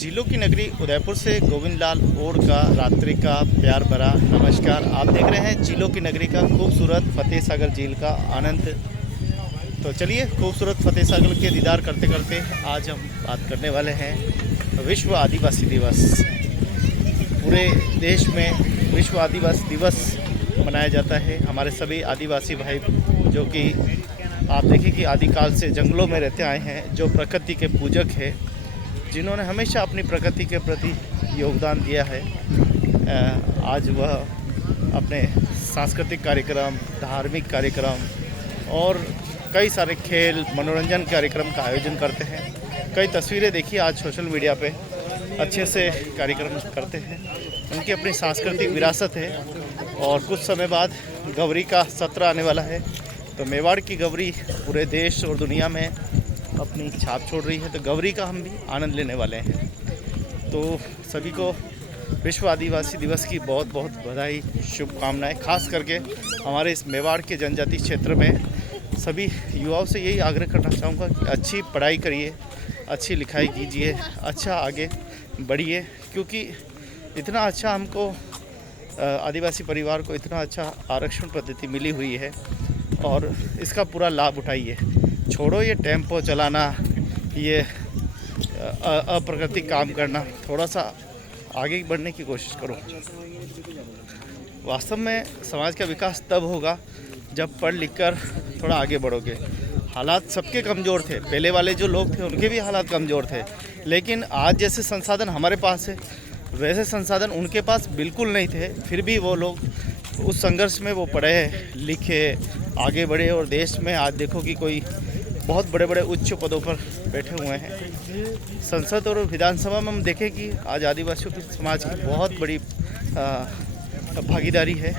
झीलों की नगरी उदयपुर से गोविंद लाल ओड का रात्रि का प्यार भरा नमस्कार। आप देख रहे हैं झीलों की नगरी का खूबसूरत फतेह सागर झील का आनंद। तो चलिए खूबसूरत फतेह सागर के दीदार करते करते आज हम बात करने वाले हैं विश्व आदिवासी दिवस। पूरे देश में विश्व आदिवासी दिवस मनाया जाता है। हमारे सभी आदिवासी भाई जो कि आप देखें कि आदिकाल से जंगलों में रहते आए हैं, जो प्रकृति के पूजक हैं, जिन्होंने हमेशा अपनी प्रकृति के प्रति योगदान दिया है, आज वह अपने सांस्कृतिक कार्यक्रम, धार्मिक कार्यक्रम और कई सारे खेल मनोरंजन कार्यक्रम का आयोजन करते हैं। कई तस्वीरें देखी आज सोशल मीडिया पे, अच्छे से कार्यक्रम करते हैं। उनकी अपनी सांस्कृतिक विरासत है और कुछ समय बाद गौरी का सत्र आने वाला है। तो मेवाड़ की गौरी पूरे देश और दुनिया में अपनी छाप छोड़ रही है, तो गौरी का हम भी आनंद लेने वाले हैं। तो सभी को विश्व आदिवासी दिवस की बहुत बहुत बधाई, शुभकामनाएं। खास करके हमारे इस मेवाड़ के जनजाति क्षेत्र में सभी युवाओं से यही आग्रह करना चाहूँगा कि अच्छी पढ़ाई करिए, अच्छी लिखाई कीजिए, अच्छा आगे बढ़िए, क्योंकि इतना अच्छा हमको आदिवासी परिवार को इतना अच्छा आरक्षण पद्धति मिली हुई है और इसका पूरा लाभ उठाइए। छोड़ो ये टेम्पो चलाना, ये अप्राकृतिक काम करना, थोड़ा सा आगे बढ़ने की कोशिश करो। वास्तव में समाज का विकास तब होगा जब पढ़ लिख कर थोड़ा आगे बढ़ोगे। हालात सबके कमज़ोर थे, पहले वाले जो लोग थे उनके भी हालात कमज़ोर थे, लेकिन आज जैसे संसाधन हमारे पास है वैसे संसाधन उनके पास बिल्कुल नहीं थे। फिर भी वो लोग उस संघर्ष में वो पढ़े लिखे, आगे बढ़े और देश में आज देखो कि कोई बहुत बड़े बड़े उच्च पदों पर बैठे हुए हैं। संसद और विधानसभा में हम देखें कि आज आदिवासियों की समाज की बहुत बड़ी भागीदारी है।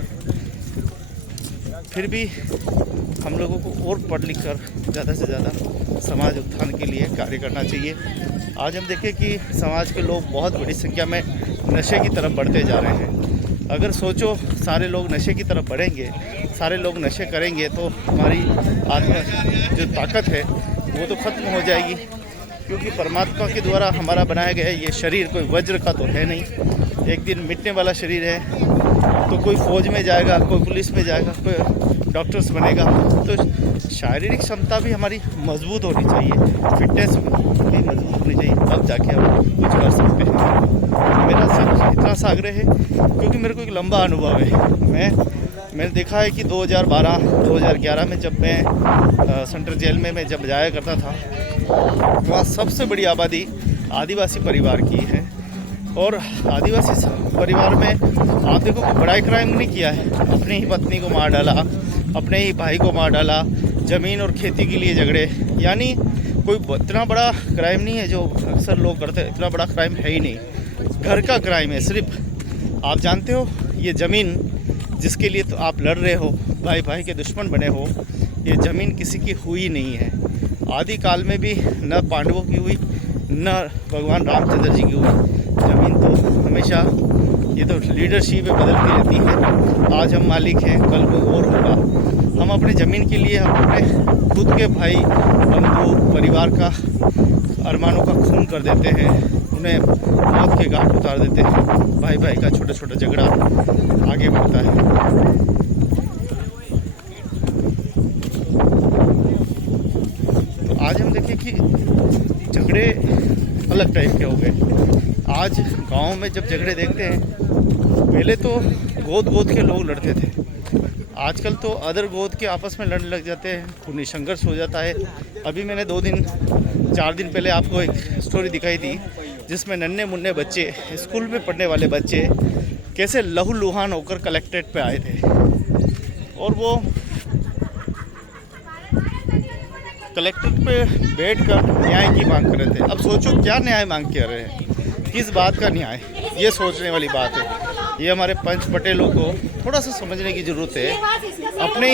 फिर भी हम लोगों को और पढ़ लिख कर ज़्यादा से ज़्यादा समाज उत्थान के लिए कार्य करना चाहिए। आज हम देखें कि समाज के लोग बहुत बड़ी संख्या में नशे की तरफ बढ़ते जा रहे हैं। अगर सोचो सारे लोग नशे की तरफ बढ़ेंगे, सारे लोग नशे करेंगे तो हमारी आत्मा जो ताकत है वो तो ख़त्म हो जाएगी, क्योंकि परमात्मा के द्वारा हमारा बनाया गया ये शरीर कोई वज्र का तो है नहीं, एक दिन मिटने वाला शरीर है। तो कोई फौज में जाएगा, कोई पुलिस में जाएगा, कोई डॉक्टर्स बनेगा। तो शारीरिक क्षमता भी हमारी मजबूत होनी चाहिए, फिटनेस भी मजबूत होनी चाहिए, तब जाके हम कुछ कर सकते हैं। मेरा सिर्फ इतना सा आग्रह है, क्योंकि मेरे को एक लंबा अनुभव है। मैंने देखा है कि 2012-2011 में जब मैं सेंट्रल जेल में मैं जब जाया करता था, वहाँ सबसे बड़ी आबादी आदिवासी परिवार की है। और आदिवासी परिवार में आप देखो कोई बड़ा क्राइम नहीं किया है, अपनी ही पत्नी को मार डाला, अपने ही भाई को मार डाला, ज़मीन और खेती के लिए झगड़े, यानी कोई इतना बड़ा क्राइम नहीं है जो अक्सर लोग करते हैं। इतना बड़ा क्राइम है ही नहीं, घर का क्राइम है सिर्फ। आप जानते हो ये ज़मीन जिसके लिए तो आप लड़ रहे हो, भाई भाई के दुश्मन बने हो, ये ज़मीन किसी की हुई नहीं है। आदिकाल में भी न पांडवों की हुई न भगवान रामचंद्र जी की हुई। ज़मीन तो हमेशा ये तो लीडरशिप बदलती रहती है। आज हम मालिक हैं, कल कोई और होगा। हम अपनी ज़मीन के लिए हम अपने खुद के भाई बंधु परिवार का अरमानों का खून कर देते हैं, उन्हें मौत के घाट उतार देते हैं। भाई भाई का छोटा छोटा झगड़ा आगे बढ़ता है। तो आज हम देखें कि झगड़े अलग टाइप के हो गए। आज गांव में जब झगड़े देखते हैं, पहले तो गोद के लोग लड़ते थे, आजकल तो अदर गोद के आपस में लड़ने लग जाते हैं, खूनी संघर्ष हो जाता है। अभी मैंने 4 दिन पहले आपको एक स्टोरी दिखाई थी जिसमें नन्हे मुन्ने बच्चे, स्कूल में पढ़ने वाले बच्चे कैसे लहूलुहान होकर कलेक्ट्रेट पे आए थे और वो कलेक्ट्रेट पे बैठकर न्याय की मांग कर रहे थे। अब सोचो क्या न्याय मांग कर रहे हैं, किस बात का न्याय, ये सोचने वाली बात है। ये हमारे पंच पटेलों को थोड़ा सा समझने की ज़रूरत है। अपने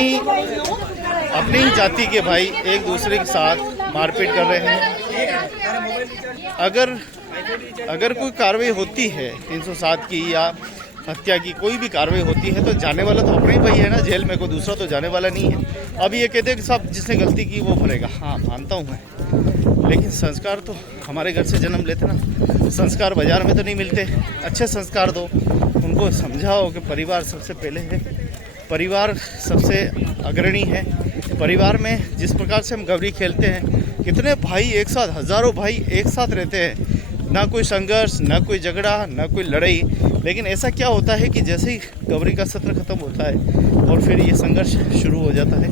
ही जाति के भाई एक दूसरे के साथ मारपीट कर रहे हैं। अगर कोई कार्रवाई होती है 307 की या हत्या की, कोई भी कार्रवाई होती है तो जाने वाला तो अपना ही भाई है ना जेल में, कोई दूसरा तो जाने वाला नहीं है। अब ये कहते हैं कि साहब जिसने गलती की वो भरेगा। हाँ मानता हूँ मैं, लेकिन संस्कार तो हमारे घर से जन्म लेते ना, संस्कार बाज़ार में तो नहीं मिलते। अच्छे संस्कार दो, उनको समझाओ कि परिवार सबसे पहले है, परिवार सबसे अग्रणी है। परिवार में जिस प्रकार से हम गवरी खेलते हैं, कितने भाई एक साथ, हज़ारों भाई एक साथ रहते हैं, ना कोई संघर्ष, ना कोई झगड़ा, ना कोई लड़ाई। लेकिन ऐसा क्या होता है कि जैसे ही गवरी का सत्र ख़त्म होता है और फिर ये संघर्ष शुरू हो जाता है,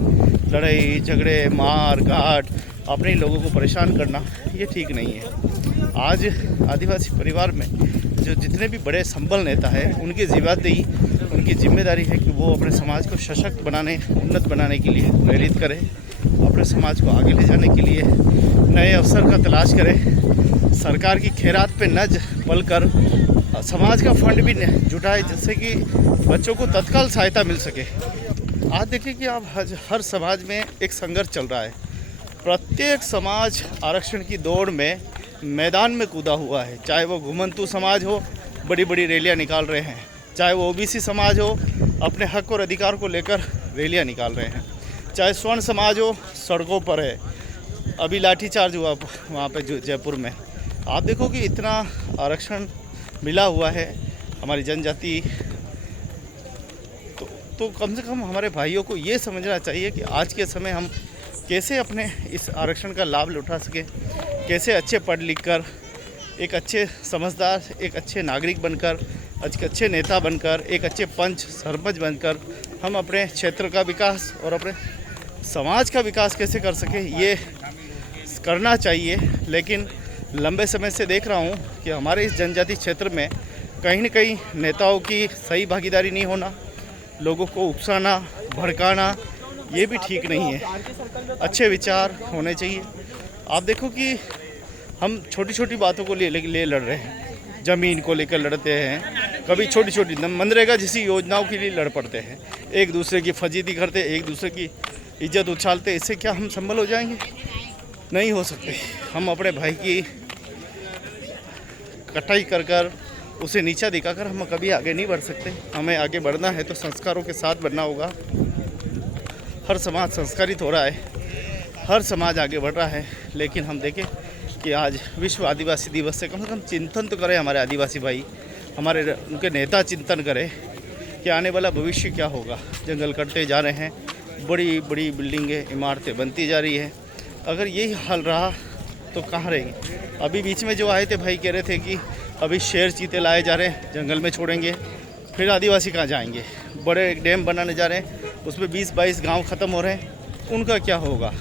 लड़ाई झगड़े, मार काट, अपने लोगों को परेशान करना, ये ठीक नहीं है। आज आदिवासी परिवार में जो जितने भी बड़े संबल नेता हैं, उनकी उनकी जिम्मेदारी है कि वो अपने समाज को सशक्त बनाने, उन्नत बनाने के लिए प्रेरित करें, अपने समाज को आगे ले जाने के लिए नए अवसर का तलाश करें, सरकार की खैरात पे न पल कर समाज का फंड भी जुटाए, जिससे कि बच्चों को तत्काल सहायता मिल सके। आज देखिए कि अब हर समाज में एक संघर्ष चल रहा है। प्रत्येक समाज आरक्षण की दौड़ में मैदान में कूदा हुआ है, चाहे वो घुमंतू समाज हो, बड़ी बड़ी रैलियां निकाल रहे हैं, चाहे वो ओबीसी समाज हो, अपने हक और अधिकार को लेकर रैलियां निकाल रहे हैं, चाहे स्वर्ण समाज हो, सड़कों पर है। अभी लाठीचार्ज हुआ वहाँ पे जयपुर में। आप देखो कि इतना आरक्षण मिला हुआ है हमारी जनजाति, तो कम से कम हमारे भाइयों को ये समझना चाहिए कि आज के समय हम कैसे अपने इस आरक्षण का लाभ उठा सकें, कैसे अच्छे पढ़ लिख कर एक अच्छे समझदार, एक अच्छे नागरिक बनकर, अच्छे नेता बनकर, एक अच्छे पंच सरपंच बनकर हम अपने क्षेत्र का विकास और अपने समाज का विकास कैसे कर सकें, ये करना चाहिए। लेकिन लंबे समय से देख रहा हूँ कि हमारे इस जनजाति क्षेत्र में कहीं न कहीं नेताओं की सही भागीदारी नहीं होना, लोगों को उकसाना, भड़काना, ये भी ठीक नहीं है। अच्छे विचार होने चाहिए। आप देखो कि हम छोटी छोटी बातों को ले लड़ रहे हैं, ज़मीन को लेकर लड़ते हैं, कभी छोटी छोटी मनरेगा जैसी योजनाओं के लिए लड़ पड़ते हैं, एक दूसरे की फजीती करते, एक दूसरे की इज्जत उछालते। इससे क्या हम संभल हो जाएंगे? नहीं हो सकते। हम अपने भाई की कटाई कर उसे नीचा दिखाकर हम कभी आगे नहीं बढ़ सकते। हमें आगे बढ़ना है तो संस्कारों के साथ बढ़ना होगा। हर समाज संस्कारित हो रहा है, हर समाज आगे बढ़ रहा है, लेकिन हम देखें कि आज विश्व आदिवासी दिवस से कम चिंतन तो करें हमारे आदिवासी भाई, हमारे उनके नेता चिंतन करें कि आने वाला भविष्य क्या होगा। जंगल कटते जा रहे हैं, बड़ी बड़ी बिल्डिंगें, इमारतें बनती जा रही है। अगर यही हाल रहा तो कहाँ रहेंगे? अभी बीच में जो आए थे भाई कह रहे थे कि अभी शेर चीते लाए जा रहे हैं, जंगल में छोड़ेंगे, फिर आदिवासी कहाँ जाएंगे? बड़े डैम बनाने जा रहे हैं, उसमें 20-22 गांव ख़त्म हो रहे हैं, उनका क्या होगा?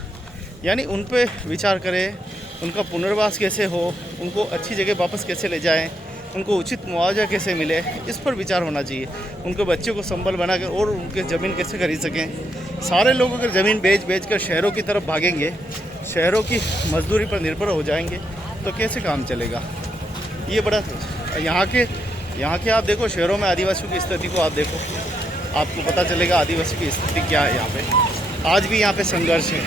यानी उन पे विचार करें, उनका पुनर्वास कैसे हो, उनको अच्छी जगह वापस कैसे ले जाएं, उनको उचित मुआवजा कैसे मिले, इस पर विचार होना चाहिए। उनके बच्चों को संबल बनाकर और उनके ज़मीन कैसे खरीद सकें। सारे लोग अगर ज़मीन बेच कर शहरों की तरफ भागेंगे, शहरों की मजदूरी पर निर्भर हो जाएंगे, तो कैसे काम चलेगा? ये बड़ा यहाँ के आप देखो, शहरों में आदिवासियों की स्थिति को आप देखो, आपको पता चलेगा आदिवासी की स्थिति क्या है। यहाँ पे आज भी यहाँ पे संघर्ष है।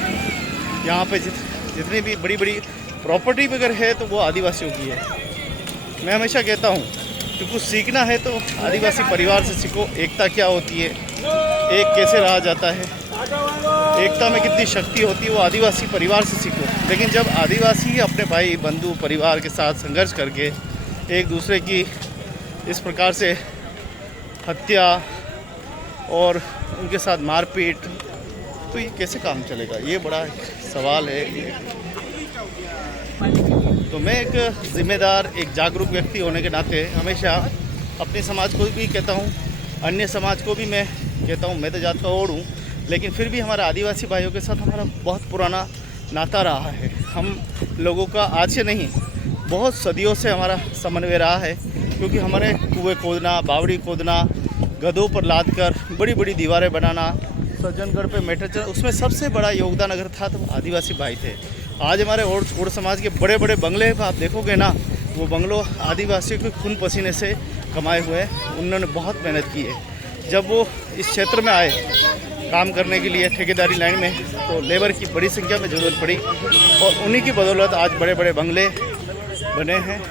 यहाँ पे जितनी भी बड़ी बड़ी प्रॉपर्टी अगर है तो वो आदिवासियों की है। मैं हमेशा कहता हूँ कि कुछ सीखना है तो आदिवासी परिवार से सीखो। एकता क्या होती है, एक कैसे रहा जाता है, एकता में कितनी शक्ति होती है, वो आदिवासी परिवार से सीखो। लेकिन जब आदिवासी अपने भाई बंधु परिवार के साथ संघर्ष करके एक दूसरे की इस प्रकार से हत्या और उनके साथ मारपीट, तो ये कैसे काम चलेगा? ये बड़ा सवाल है। तो मैं एक जिम्मेदार, एक जागरूक व्यक्ति होने के नाते हमेशा अपने समाज को भी कहता हूँ, अन्य समाज को भी मैं कहता हूँ, मैं तो जात का ओर हूँ, लेकिन फिर भी हमारे आदिवासी भाइयों के साथ हमारा बहुत पुराना नाता रहा है। हम लोगों का आज से नहीं, बहुत सदियों से हमारा समन्वय रहा है, क्योंकि हमारे कुएँ खोदना, बावड़ी खोदना, गधों पर लाद कर बड़ी बड़ी दीवारें बनाना, सज्जनगढ़ पे मेटर चला, उसमें सबसे बड़ा योगदान अगर था तो आदिवासी भाई थे। आज हमारे और समाज के बड़े बड़े बंगले आप देखोगे ना, वो बंगलों आदिवासियों के खून पसीने से कमाए हुए हैं। उन्होंने बहुत मेहनत की है। जब वो इस क्षेत्र में आए काम करने के लिए ठेकेदारी लाइन में, तो लेबर की बड़ी संख्या में ज़रूरत पड़ी और उन्हीं की बदौलत आज बड़े बड़े बंगले बने हैं।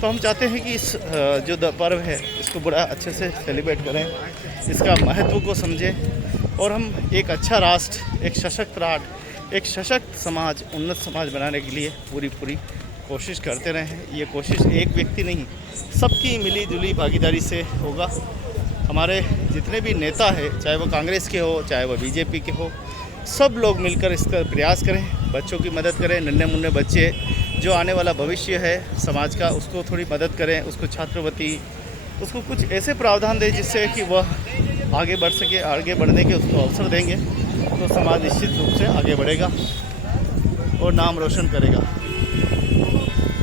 तो हम चाहते हैं कि इस जो पर्व है इसको बड़ा अच्छे से सेलिब्रेट करें, इसका महत्व को समझें और हम एक अच्छा राष्ट्र, एक सशक्त राष्ट्र, एक सशक्त समाज, उन्नत समाज बनाने के लिए पूरी कोशिश करते रहे हैं। ये कोशिश एक व्यक्ति नहीं, सबकी मिली जुली भागीदारी से होगा। हमारे जितने भी नेता हैं, चाहे वो कांग्रेस के हो, चाहे वो बीजेपी के हो, सब लोग मिलकर इसका प्रयास करें, बच्चों की मदद करें। नन्हे मुन्ने बच्चे जो आने वाला भविष्य है समाज का, उसको थोड़ी मदद करें, उसको छात्रवृत्ति, उसको कुछ ऐसे प्रावधान दें जिससे कि वह आगे बढ़ सके। आगे बढ़ने के उसको अवसर देंगे तो समाज निश्चित रूप से आगे बढ़ेगा और नाम रोशन करेगा।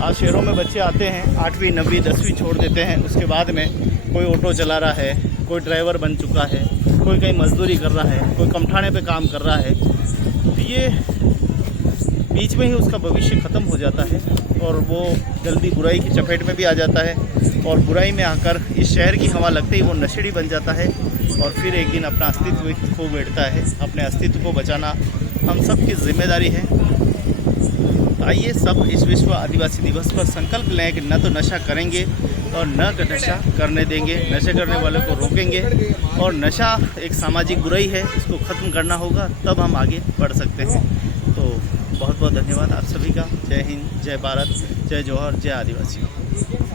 आज शहरों में बच्चे आते हैं, 8वीं 9वीं 10वीं छोड़ देते हैं, उसके बाद में कोई ऑटो चला रहा है, कोई ड्राइवर बन चुका है, कोई कहीं मजदूरी कर रहा है, कोई कमठाने पे काम कर रहा है। तो ये बीच में ही उसका भविष्य ख़त्म हो जाता है और वो जल्दी बुराई की चपेट में भी आ जाता है और बुराई में आकर इस शहर की हवा लगते ही वो नशेड़ी बन जाता है और फिर एक दिन अपना अस्तित्व खो बैठता है। अपने अस्तित्व को बचाना हम सब की जिम्मेदारी है। आइए सब इस विश्व आदिवासी दिवस पर संकल्प लें कि न तो नशा करेंगे और न नशा करने देंगे, नशे करने वालों को रोकेंगे। और नशा एक सामाजिक बुराई है, इसको ख़त्म करना होगा, तब हम आगे बढ़ सकते हैं। तो बहुत बहुत धन्यवाद आप सभी का। जय हिंद, जय भारत, जय जौहर, जय आदिवासी।